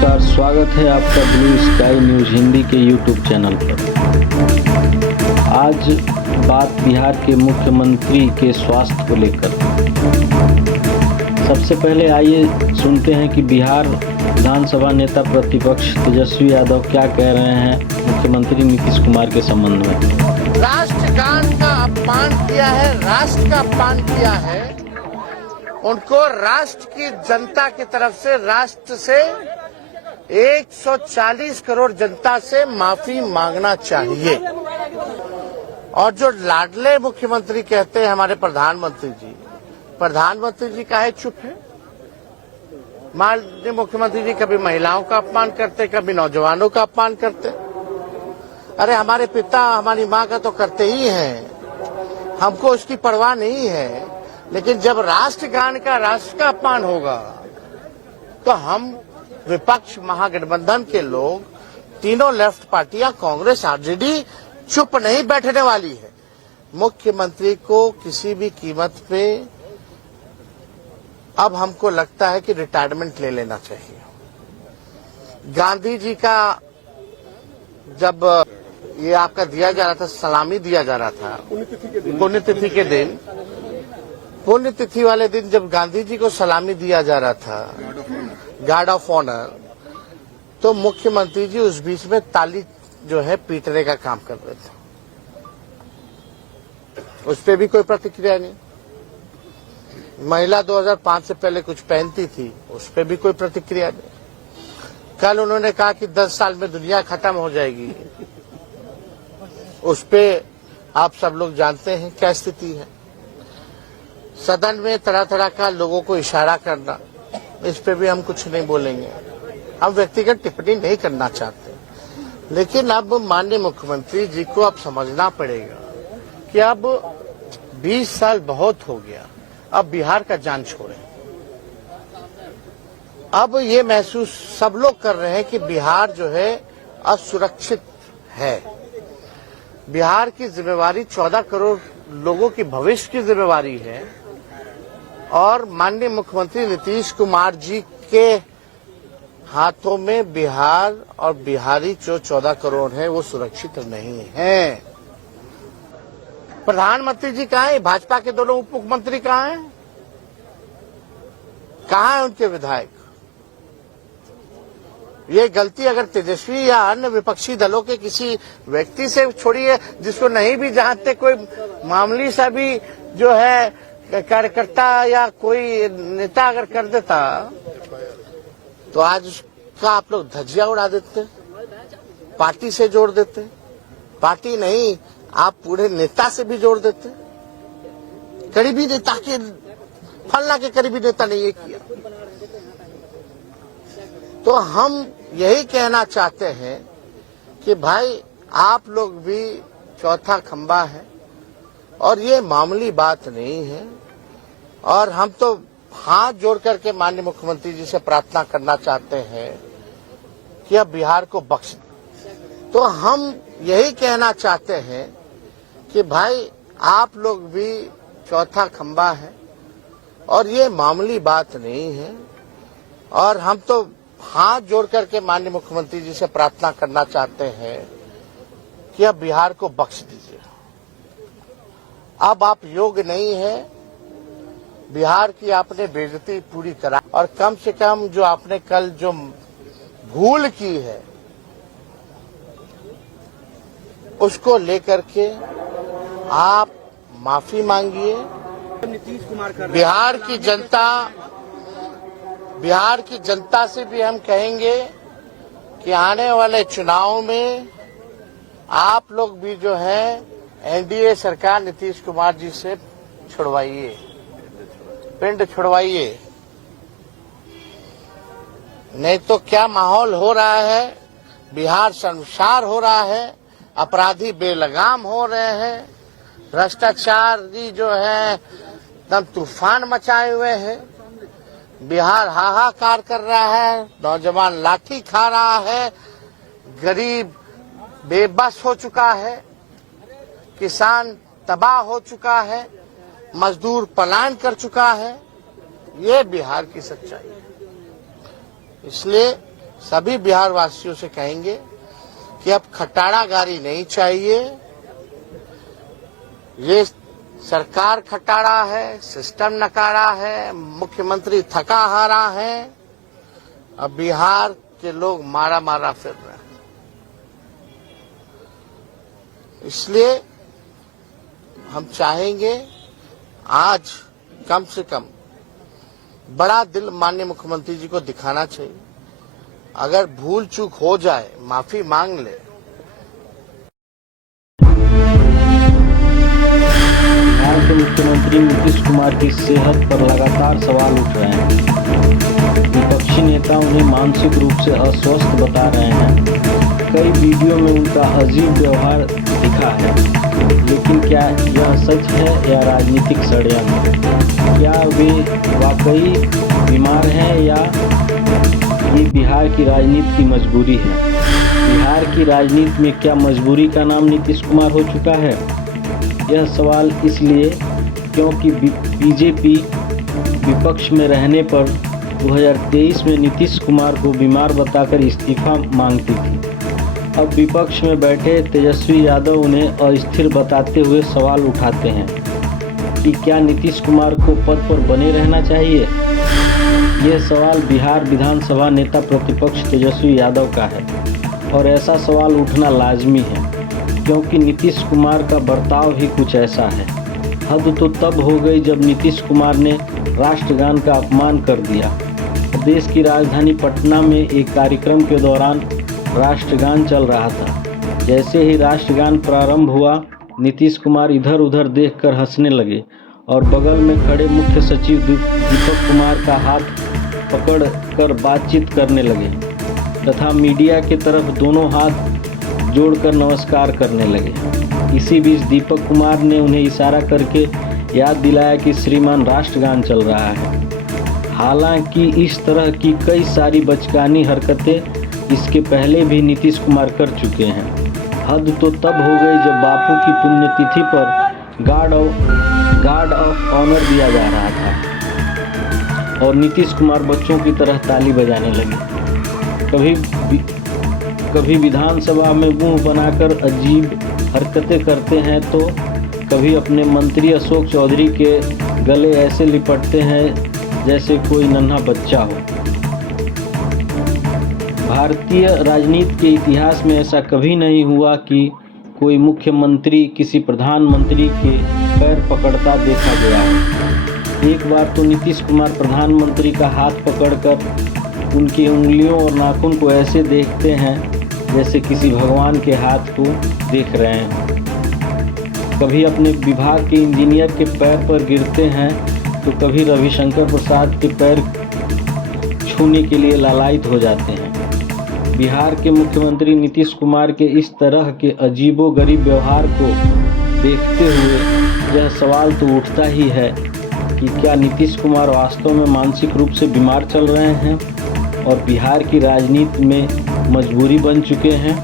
नमस्कार, स्वागत है आपका ब्लू स्काई न्यूज़ हिंदी के यूट्यूब चैनल पर। आज बात बिहार के मुख्यमंत्री के स्वास्थ्य को लेकर। सबसे पहले आइए सुनते हैं कि बिहार विधानसभा नेता प्रतिपक्ष तेजस्वी यादव क्या कह रहे हैं मुख्यमंत्री नीतीश कुमार के संबंध में। राष्ट्रगान का अपमान किया है, राष्ट्र का अपमान किया है। उनको राष्ट्र की जनता की तरफ से, राष्ट्र से 140 करोड़ जनता से माफी मांगना चाहिए। और जो लाडले मुख्यमंत्री कहते हैं हमारे प्रधानमंत्री जी काहे चुप है? माननीय मुख्यमंत्री जी कभी महिलाओं का अपमान करते, कभी नौजवानों का अपमान करते। अरे हमारे पिता हमारी माँ का तो करते ही हैं, हमको उसकी परवाह नहीं है। लेकिन जब राष्ट्रगान का, राष्ट्र का अपमान होगा तो हम विपक्ष महागठबंधन के लोग, तीनों लेफ्ट पार्टियां, कांग्रेस, आरजेडी चुप नहीं बैठने वाली है। मुख्यमंत्री को किसी भी कीमत पे अब हमको लगता है कि रिटायरमेंट ले लेना चाहिए। गांधी जी का जब ये आपका दिया जा रहा था, सलामी दिया जा रहा था पुण्यतिथि के दिन, पुण्यतिथि वाले दिन जब गांधी जी को सलामी दिया जा रहा था, गार्ड ऑफ ऑनर, तो मुख्यमंत्री जी उस बीच में ताली जो है पीटने का काम कर रहे थे। उस पर भी कोई प्रतिक्रिया नहीं। महिला 2005 से पहले कुछ पहनती थी, उस पर भी कोई प्रतिक्रिया नहीं। कल उन्होंने कहा कि 10 साल में दुनिया खत्म हो जाएगी, उस पे आप सब लोग जानते हैं क्या स्थिति है। सदन में तरह तरह का लोगों को इशारा करना, इस पे भी हम कुछ नहीं बोलेंगे। हम व्यक्तिगत टिप्पणी नहीं करना चाहते, लेकिन अब माननीय मुख्यमंत्री जी को अब समझना पड़ेगा कि अब 20 साल बहुत हो गया, अब बिहार का जान छोड़े। अब ये महसूस सब लोग कर रहे हैं कि बिहार जो है असुरक्षित है। बिहार की जिम्मेवारी 14 करोड़ लोगों की भविष्य की जिम्मेवारी है, और माननीय मुख्यमंत्री नीतीश कुमार जी के हाथों में बिहार और बिहारी जो 14 करोड़ हैं वो सुरक्षित नहीं है। प्रधानमंत्री जी कहाँ है? भाजपा के दोनों उप मुख्यमंत्री कहाँ हैं? कहाँ है उनके विधायक? ये गलती अगर तेजस्वी या अन्य विपक्षी दलों के किसी व्यक्ति से छोड़िए, जिसको नहीं भी जानते, कोई मामूली सा भी जो है कार्यकर्ता या कोई नेता अगर कर देता तो आज उसका आप लोग धज्जियां उड़ा देते, पार्टी से जोड़ देते। पार्टी नहीं, आप पूरे नेता से भी जोड़ देते। करीबी नेता के, फलना के करीबी नेता ने ये किया। तो हम यही कहना चाहते हैं कि भाई आप लोग भी चौथा खंबा है, और ये मामूली बात नहीं है। और हम तो हाथ जोड़ करके माननीय मुख्यमंत्री जी से प्रार्थना करना चाहते हैं कि अब बिहार को बख्श दें। तो हम यही कहना चाहते हैं कि भाई आप लोग भी चौथा खंबा है, और ये मामूली बात नहीं है। और हम तो हाथ जोड़ करके माननीय मुख्यमंत्री जी से प्रार्थना करना चाहते हैं कि अब बिहार को बख्श दीजिए। अब आप योग्य नहीं है। बिहार की आपने बेइज्जती पूरी करा, और कम से कम जो आपने कल जो भूल की है उसको लेकर के आप माफी मांगिए। बिहार की जनता से भी हम कहेंगे कि आने वाले चुनाव में आप लोग भी जो है एनडीए सरकार नीतीश कुमार जी से छुड़वाइए, पिंड छुड़वाइए। नहीं तो क्या माहौल हो रहा है, बिहार शर्मसार हो रहा है, अपराधी बेलगाम हो रहे हैं, भ्रष्टाचारी जो है एकदम तूफान मचाए हुए हैं। बिहार हाहाकार कर रहा है, नौजवान लाठी खा रहा है, गरीब बेबस हो चुका है, किसान तबाह हो चुका है, मजदूर पलायन कर चुका है। ये बिहार की सच्चाई है। इसलिए सभी बिहार वासियों से कहेंगे कि अब खटारा गाड़ी नहीं चाहिए। ये सरकार खटारा है, सिस्टम नकारा है, मुख्यमंत्री थका हारा है। अब बिहार के लोग मारा मारा फिर रहे हैं। इसलिए हम चाहेंगे आज कम से कम बड़ा दिल माननीय मुख्यमंत्री जी को दिखाना चाहिए। अगर भूल चूक हो जाए माफी मांग ले। बिहार के मुख्यमंत्री नीतीश कुमार की सेहत पर लगातार सवाल उठ रहे हैं। विपक्षी नेता उन्हें मानसिक रूप से अस्वस्थ बता रहे हैं। कई वीडियो में उनका अजीब व्यवहार दिखा है, लेकिन क्या यह सच है या राजनीतिक षड्यंत्र? क्या वे वाकई बीमार हैं या ये बिहार की राजनीति की मजबूरी है? बिहार की राजनीति में क्या मजबूरी का नाम नीतीश कुमार हो चुका है? यह सवाल इसलिए क्योंकि बीजेपी विपक्ष में रहने पर 2023 में नीतीश कुमार को बीमार बताकर इस्तीफा मांगती थी। अब विपक्ष में बैठे तेजस्वी यादव उन्हें अस्थिर बताते हुए सवाल उठाते हैं कि क्या नीतीश कुमार को पद पर बने रहना चाहिए? यह सवाल बिहार विधानसभा नेता प्रतिपक्ष तेजस्वी यादव का है और ऐसा सवाल उठना लाजमी है क्योंकि नीतीश कुमार का बर्ताव ही कुछ ऐसा है। हद तो तब हो गई जब नीतीश कुमार ने राष्ट्रगान का अपमान कर दिया। देश की राजधानी पटना में एक कार्यक्रम के दौरान राष्ट्रगान चल रहा था। जैसे ही राष्ट्रगान प्रारंभ हुआ, नीतीश कुमार इधर उधर देखकर हंसने लगे और बगल में खड़े मुख्य सचिव दीपक कुमार का हाथ पकड़ कर बातचीत करने लगे तथा मीडिया की तरफ दोनों हाथ जोड़कर नमस्कार करने लगे। इसी बीच दीपक कुमार ने उन्हें इशारा करके याद दिलाया कि श्रीमान राष्ट्रगान चल रहा है। हालांकि इस तरह की कई सारी बचकानी हरकतें इसके पहले भी नीतीश कुमार कर चुके हैं। हद तो तब हो गई जब बापू की पुण्यतिथि पर गार्ड ऑफ ऑनर दिया जा रहा था और नीतीश कुमार बच्चों की तरह ताली बजाने लगे। कभी विधानसभा में मुंह बनाकर अजीब हरकतें करते हैं तो कभी अपने मंत्री अशोक चौधरी के गले ऐसे लिपटते हैं जैसे कोई नन्हा बच्चा हो। भारतीय राजनीति के इतिहास में ऐसा कभी नहीं हुआ कि कोई मुख्यमंत्री किसी प्रधानमंत्री के पैर पकड़ता देखा गया हो। एक बार तो नीतीश कुमार प्रधानमंत्री का हाथ पकड़कर उनकी उंगलियों और नाखून को ऐसे देखते हैं जैसे किसी भगवान के हाथ को देख रहे हैं। कभी अपने विभाग के इंजीनियर के पैर पर गिरते हैं तो कभी रविशंकर प्रसाद के पैर छूने के लिए लालायित हो जाते हैं। बिहार के मुख्यमंत्री नीतीश कुमार के इस तरह के अजीबोगरीब व्यवहार को देखते हुए यह सवाल तो उठता ही है कि क्या नीतीश कुमार वास्तव में मानसिक रूप से बीमार चल रहे हैं और बिहार की राजनीति में मजबूरी बन चुके हैं।